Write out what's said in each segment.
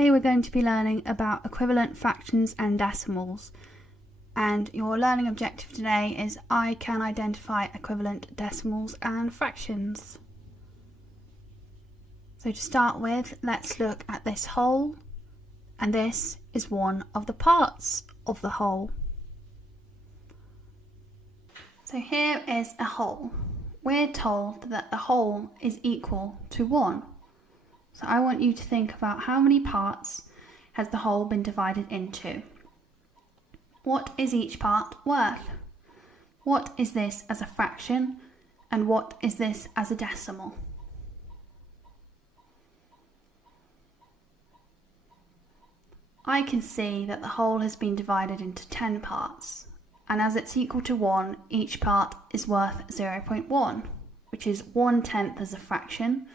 Today we're going to be learning about equivalent fractions and decimals, and your learning objective today is I can identify equivalent decimals and fractions. So to start with, let's look at this whole, and this is one of the parts of the whole. So here is a whole. We're told that the whole is equal to 1. So I want you to think about how many parts has the whole been divided into. What is each part worth? What is this as a fraction? And what is this as a decimal? I can see that the whole has been divided into 10 parts, and as it's equal to 1, each part is worth 0.1, which is 1/10 as a fraction.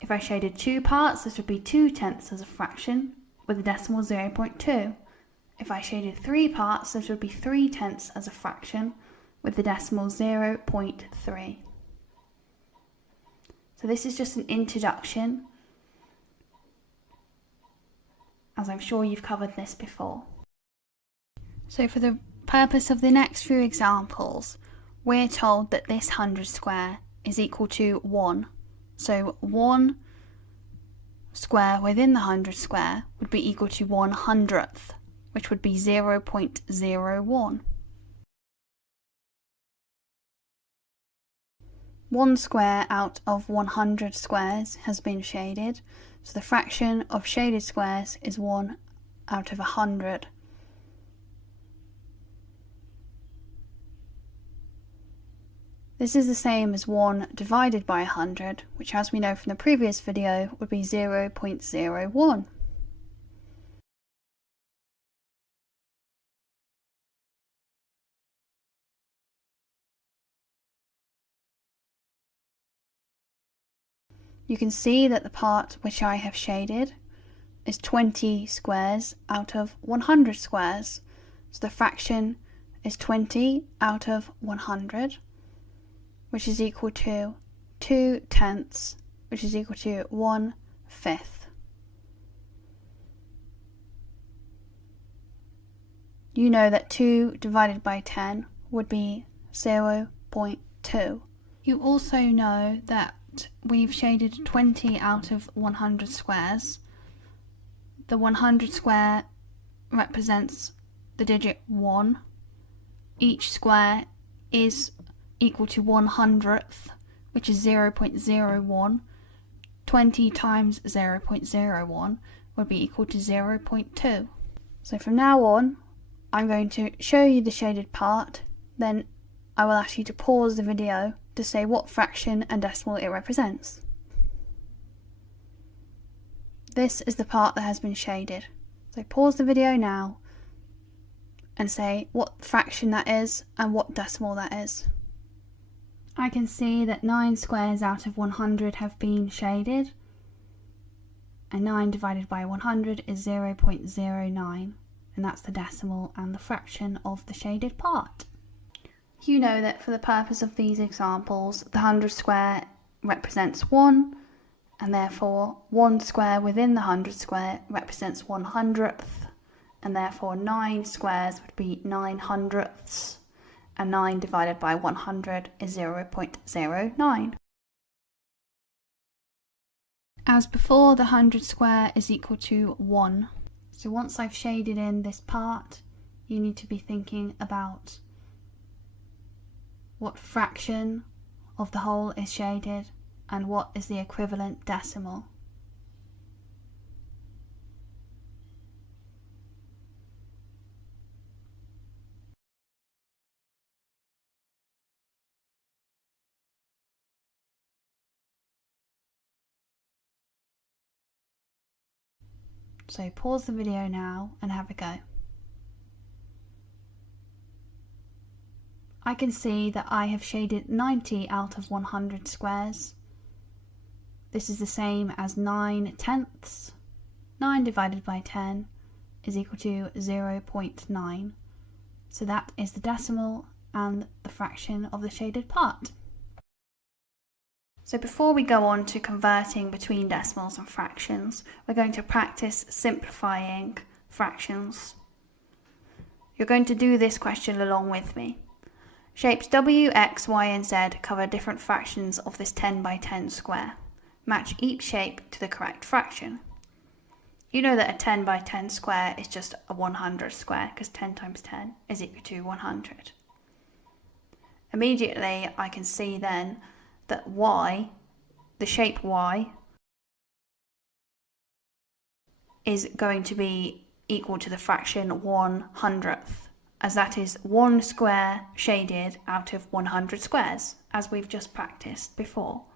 If I shaded 2 parts, this would be 2/10 as a fraction, with the decimal 0.2. If I shaded 3 parts, this would be 3/10 as a fraction, with the decimal 0.3. So this is just an introduction, as I'm sure you've covered this before. So for the purpose of the next few examples, we're told that this 100 square is equal to 1. So 1 square within the 100 square would be equal to 1/100th, which would be 0.01. 1 square out of 100 squares has been shaded, so the fraction of shaded squares is 1 out of 100. This is the same as 1 divided by 100, which, as we know from the previous video, would be 0.01. You can see that the part which I have shaded is 20 squares out of 100 squares, so the fraction is 20 out of 100. Which is equal to 2/10, which is equal to 1/5. You know that 2 divided by 10 would be 0.2. You also know that we've shaded 20 out of 100 squares. The 100 square represents the digit 1. Each square is equal to 1/100th, which is 0.01. 20 times 0.01 would be equal to 0.2. So from now on, I'm going to show you the shaded part, then I will ask you to pause the video to say what fraction and decimal it represents. This is the part that has been shaded. So pause the video now and say what fraction that is and what decimal that is. I can see that 9 squares out of 100 have been shaded, and 9 divided by 100 is 0.09, and that's the decimal and the fraction of the shaded part. You know that for the purpose of these examples, the 100 square represents 1, and therefore 1 square within the 100 square represents 1/100th, and therefore 9 squares would be 9/100ths. And 9 divided by 100 is 0.09. As before, the 100 square is equal to 1. So once I've shaded in this part, you need to be thinking about what fraction of the whole is shaded and what is the equivalent decimal. So pause the video now and have a go. I can see that I have shaded 90 out of 100 squares. This is the same as 9/10. 9 divided by 10 is equal to 0.9. So that is the decimal and the fraction of the shaded part. So before we go on to converting between decimals and fractions, we're going to practice simplifying fractions. You're going to do this question along with me. Shapes W, X, Y and Z cover different fractions of this 10 by 10 square. Match each shape to the correct fraction. You know that a 10 by 10 square is just a 100 square because 10 times 10 is equal to 100. Immediately I can see then that Y, the shape Y, is going to be equal to the fraction 1/100th, as that is one square shaded out of 100 squares, as we've just practiced before.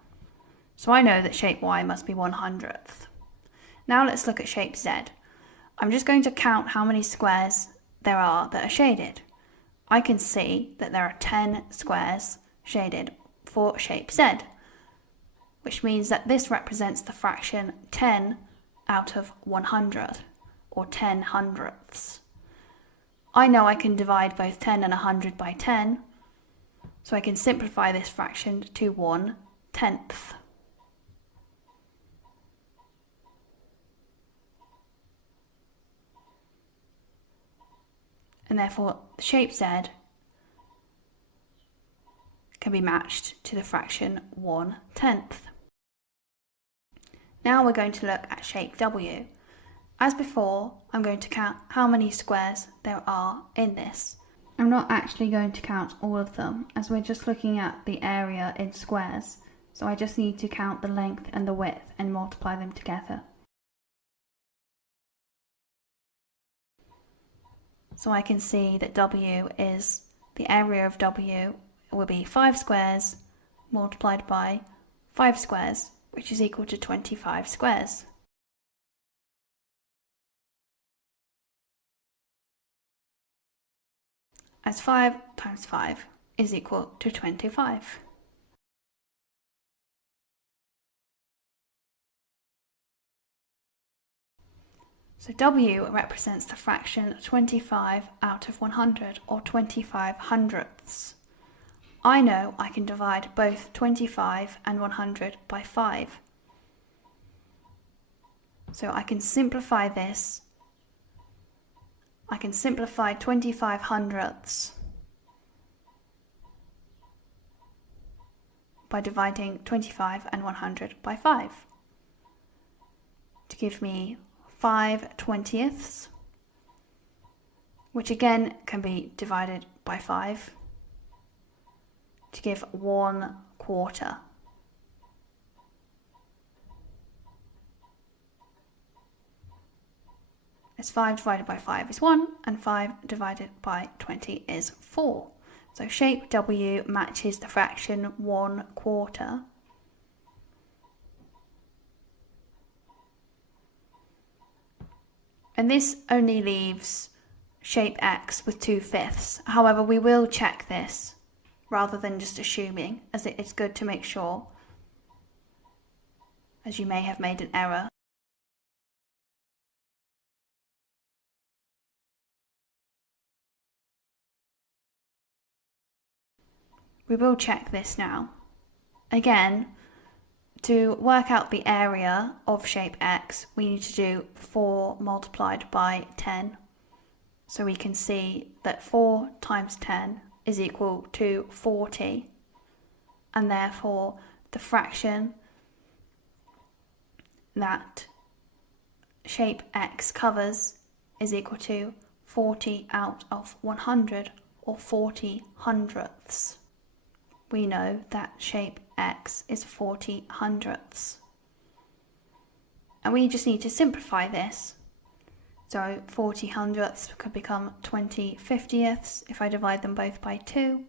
So I know that shape Y must be 100th. Now let's look at shape Z. I'm just going to count how many squares there are that are shaded. I can see that there are 10 squares shaded for shape Z, which means that this represents the fraction 10 out of 100, or 10 hundredths. I know I can divide both 10 and 100 by 10, so I can simplify this fraction to 1/10. And therefore shape Z can be matched to the fraction 1/10. Now we're going to look at shape W. As before, I'm going to count how many squares there are in this. I'm not actually going to count all of them, as we're just looking at the area in squares, so I just need to count the length and the width and multiply them together. So I can see that W is, the area of W will be 5 squares multiplied by 5 squares, which is equal to 25 squares. As 5 times 5 is equal to 25. So W represents the fraction 25 out of 100, or 25 hundredths. I know I can divide both 25 and 100 by 5. So I can simplify this. I can simplify 25 hundredths by dividing 25 and 100 by 5 to give me 5/20ths, which again can be divided by 5 to give 1/4. As 5 divided by 5 is 1, and 5 divided by 20 is 4. So shape W matches the fraction 1/4. And this only leaves shape X with 2/5. However, we will check this rather than just assuming, as it is good to make sure, as you may have made an error. We will check this now. Again, to work out the area of shape X, we need to do 4 multiplied by 10. So we can see that 4 times 10 is equal to 40. And therefore, the fraction that shape X covers is equal to 40 out of 100, or 40 hundredths. We know that shape X is 40 hundredths. And we just need to simplify this. So 40 hundredths could become 20 50ths if I divide them both by 2,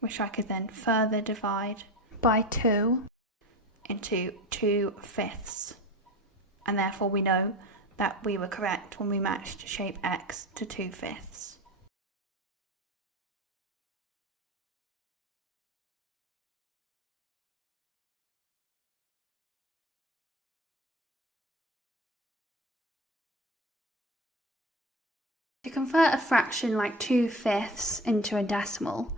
which I could then further divide by 2 into 2/5. And therefore we know that we were correct when we matched shape X to 2/5. To convert a fraction like 2/5 into a decimal,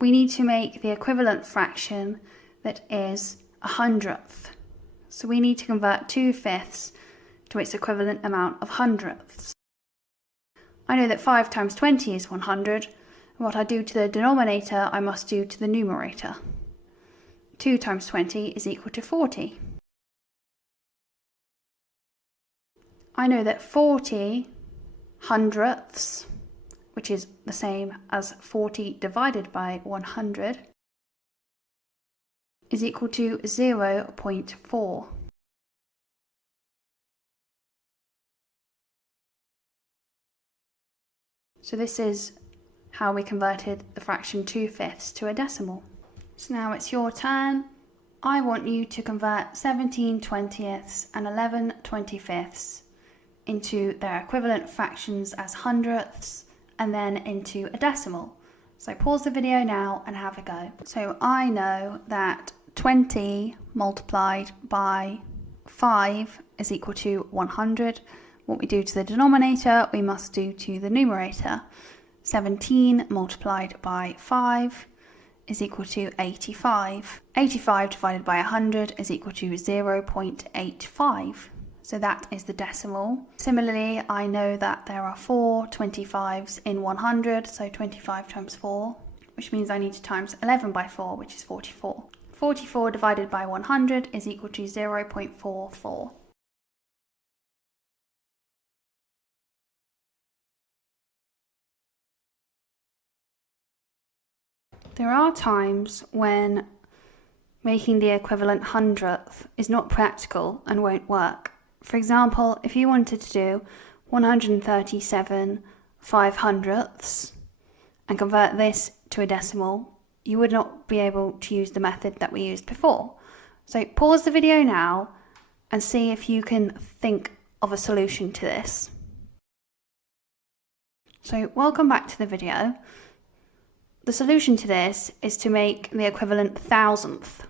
we need to make the equivalent fraction that is a hundredth. So we need to convert 2/5 to its equivalent amount of hundredths. I know that 5 times 20 is 100, and what I do to the denominator I must do to the numerator. 2 times 20 is equal to 40. I know that 40 hundredths, which is the same as 40 divided by 100, is equal to 0.4. So this is how we converted the fraction 2/5 to a decimal. So now it's your turn. I want you to convert 17/20ths and 11/25ths into their equivalent fractions as hundredths and then into a decimal. So pause the video now and have a go. So I know that 20 multiplied by 5 is equal to 100. What we do to the denominator, we must do to the numerator. 17 multiplied by 5 is equal to 85. 85 divided by 100 is equal to 0.85. So that is the decimal. Similarly, I know that there are 4 25s in 100, so 25 times 4, which means I need to times 11 by 4, which is 44. 44 divided by 100 is equal to 0.44. There are times when making the equivalent hundredth is not practical and won't work. For example, if you wanted to do 137 500ths and convert this to a decimal, you would not be able to use the method that we used before. So pause the video now and see if you can think of a solution to this. So welcome back to the video. The solution to this is to make the equivalent thousandth.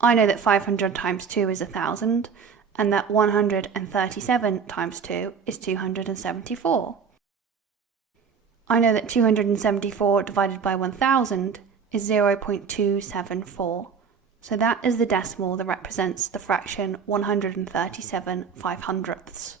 I know that 500 times 2 is 1,000, and that 137 times 2 is 274. I know that 274 divided by 1,000 is 0.274. So that is the decimal that represents the fraction 137 500ths.